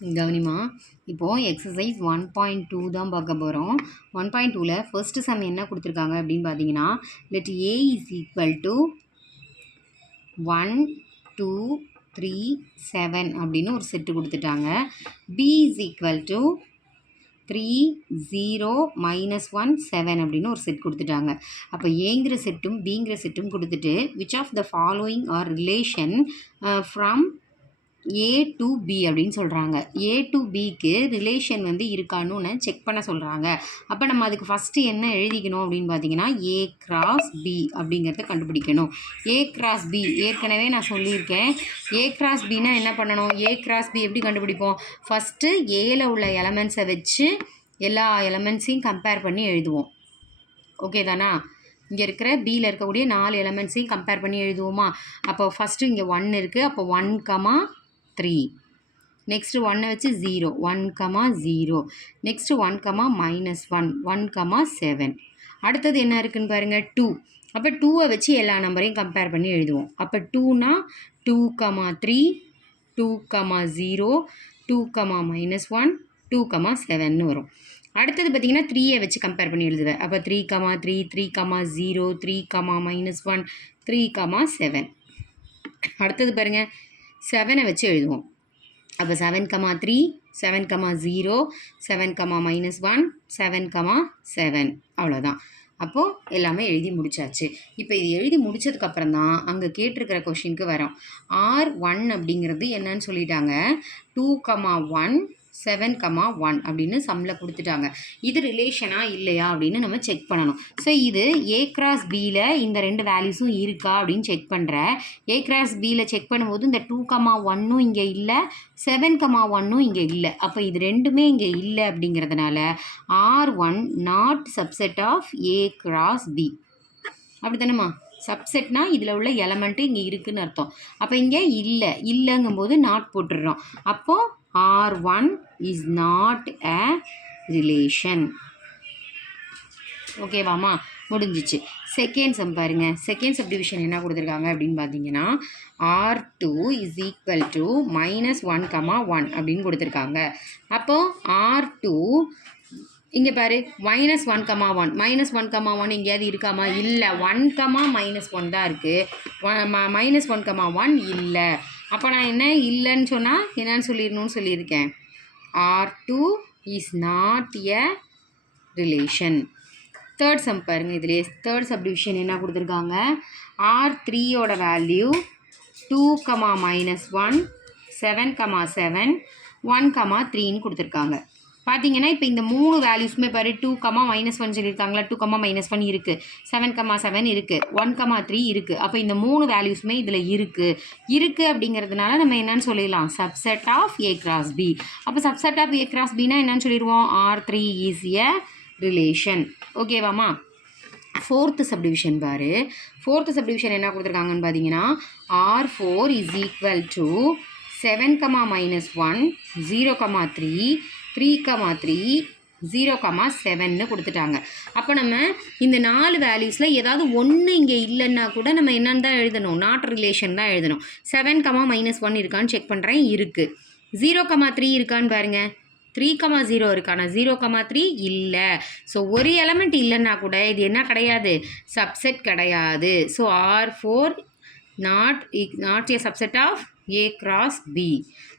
கவனிமா, இப்போது எக்ஸசைஸ் 1.2 தான் பார்க்க போகிறோம். 1.2ல் ஃபர்ஸ்ட் சம் என்ன கொடுத்துருக்காங்க அப்படின்னு பார்த்தீங்கன்னா, let A is equal to 1 2 3 7 அப்படின்னு ஒரு செட்டு கொடுத்துட்டாங்க. பி இஸ் ஈக்குவல் டு 3 0 -1 7 அப்படின்னு ஒரு செட் கொடுத்துட்டாங்க. அப்போ ஏங்கிற செட்டும் பிங்கிற செட்டும் கொடுத்துட்டு which of the following are relation from A to B அப்படின்னு சொல்கிறாங்க. ஏ டு பிக்கு ரிலேஷன் வந்து இருக்கான்னு செக் பண்ண சொல்கிறாங்க. அப்போ நம்ம அதுக்கு ஃபஸ்ட்டு என்ன எழுதிக்கணும் அப்படின்னு பார்த்தீங்கன்னா, ஏ கிராஸ் பி அப்படிங்கிறத கண்டுபிடிக்கணும். ஏ கிராஸ் பி ஏற்கனவே நான் சொல்லியிருக்கேன். ஏ கிராஸ் பின்னா என்ன பண்ணணும்? ஏ கிராஸ் பி எப்படி கண்டுபிடிப்போம்? ஃபஸ்ட்டு ஏல உள்ள எலமெண்ட்ஸை வச்சு எல்லா எலமெண்ட்ஸையும் கம்பேர் பண்ணி எழுதுவோம். ஓகே தானா? இங்கே இருக்கிற பியில் இருக்கக்கூடிய 4 எலமெண்ட்ஸையும் கம்பேர் பண்ணி எழுதுவோமா? அப்போ ஃபஸ்ட்டு இங்கே 1 இருக்குது. அப்போ 1, 3. நெக்ஸ்ட்டு 1 வச்சு 0 1, 0. நெக்ஸ்ட்டு 1, -1 1, 7. அடுத்தது என்ன இருக்குன்னு பாருங்கள், 2. அப்போ 2வை வச்சு எல்லா நம்பரையும் கம்பேர் பண்ணி எழுதுவோம். அப்போ 2னா 2, 3 2, 0 2, -1 2, 7ன்னு வரும். அடுத்தது பார்த்திங்கன்னா 3யை வச்சு கம்பேர் பண்ணி எழுதுவேன். அப்போ 3, 3 3, 0 3, -1 3, 7. அடுத்தது பாருங்கள் 7ை வச்சு எழுதுவோம். அப்போ 7, 3 7, 0 7, -1 7, 7 அவ்வளோதான். அப்போது எல்லாமே எழுதி முடிச்சாச்சு. இப்போ இது எழுதி முடித்ததுக்கப்புறம் தான் அங்கே கேட்டிருக்கிற கொஷினுக்கு வரோம். R1 அப்படிங்கிறது என்னன்னு சொல்லிட்டாங்க. 2, 1 7, 1 அப்படின்னு சம்மில் கொடுத்துட்டாங்க. இது ரிலேஷனாக இல்லையா அப்படின்னு நம்ம செக் பண்ணணும். ஸோ இது ஏ கிராஸ் பியில் இந்த 2 வேல்யூஸும் இருக்கா அப்படின்னு செக் பண்ணுறேன். ஏ கிராஸ் பியில் செக் பண்ணும்போது இந்த 2, 1ம் இங்கே இல்லை, 7, 1ம் இங்கே இல்லை. அப்போ இது ரெண்டுமே இங்கே இல்லை அப்படிங்கிறதுனால R1 not subset of A cross B. அப்படி தானேம்மா? சப்செட்னா இதில் உள்ள எலமெண்ட்டு இங்கே இருக்குதுன்னு அர்த்தம். அப்போ இங்கே இல்லைங்கும்போது நாட் போட்டுடுறோம். அப்போது R1 is not a relation. ஓகேவாம்மா? முடிஞ்சிச்சு. செகண்ட் சம் பாருங்கள். செகண்ட் சப்டிவிஷன் என்ன கொடுத்துருக்காங்க அப்படின்னு பார்த்தீங்கன்னா, R2 is equal to -1, 1 அப்படின்னு கொடுத்துருக்காங்க. அப்போது R2 இங்கே பாரு -1, 1 -1, 1 எங்கேயாவது இருக்காமா? இல்லை. 1, -1 தான் இருக்குது. -1, 1 இல்லை. அப்போ நான் என்ன இல்லைன்னு சொன்னால் என்னன்னு சொல்லிடணும்னு சொல்லியிருக்கேன். R2 is not a relation. Third sum பாருங்கள். இதிலே தேர்ட் சப்டிவிஷன் என்ன கொடுத்துருக்காங்க. R3யோட வேல்யூ 2, -1 7, 7 1, 3ன்னு கொடுத்துருக்காங்க. பார்த்தீங்கன்னா இப்போ இந்த 3 வேல்யூஸுமே பாரு 2, -1 சொல்லியிருக்காங்களா? 2, -1 இருக்குது, 7, 7 இருக்குது, 1, 3 இருக்குது. அப்போ இந்த 3 வேல்யூஸுமே இதில் இருக்குது அப்படிங்கிறதுனால நம்ம என்னன்னு சொல்லிடலாம், subset of A cross B. அப்போ சப்செட் ஆஃப் ஏ கிராஸ் பின்னா என்னன்னு சொல்லிடுவோம், R3 இஸ் எ ரிலேஷன். ஓகேவாம்மா? ஃபோர்த்து சப்டிவிஷன் பாரு. ஃபோர்த்து சப்டிவிஷன் என்ன கொடுத்துருக்காங்கன்னு பார்த்தீங்கன்னா, R4 இஸ் ஈக்குவல் டு 7, -1 0, 3 3, 3 0, 7ன்னு கொடுத்துட்டாங்க. அப்போ நம்ம இந்த 4 வேல்யூஸில் ஏதாவது ஒன்று இங்கே இல்லைன்னா கூட நம்ம என்னென்னு தான் எழுதணும், நாட் ரிலேஷன் தான் எழுதணும். 7, -1 இருக்கான்னு செக் பண்ணுறேன். இருக்குது. 0, 3 இருக்கான்னு பாருங்கள். 3, 0 இருக்கானா? 0, 3 இல்லை. ஸோ ஒரு எலமெண்ட் இல்லைன்னா கூட இது என்ன கிடையாது, சப்செட் கிடையாது. So R4 not a subset of A cross B.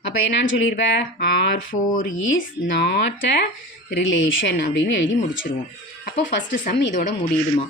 அப்போ என்னான்னு சொல்லிடுவேன், R4 is not a relation அப்படின்னு எழுதி முடிச்சிருவோம். அப்போ ஃபஸ்ட்டு சம் இதோட முடியுதுமா.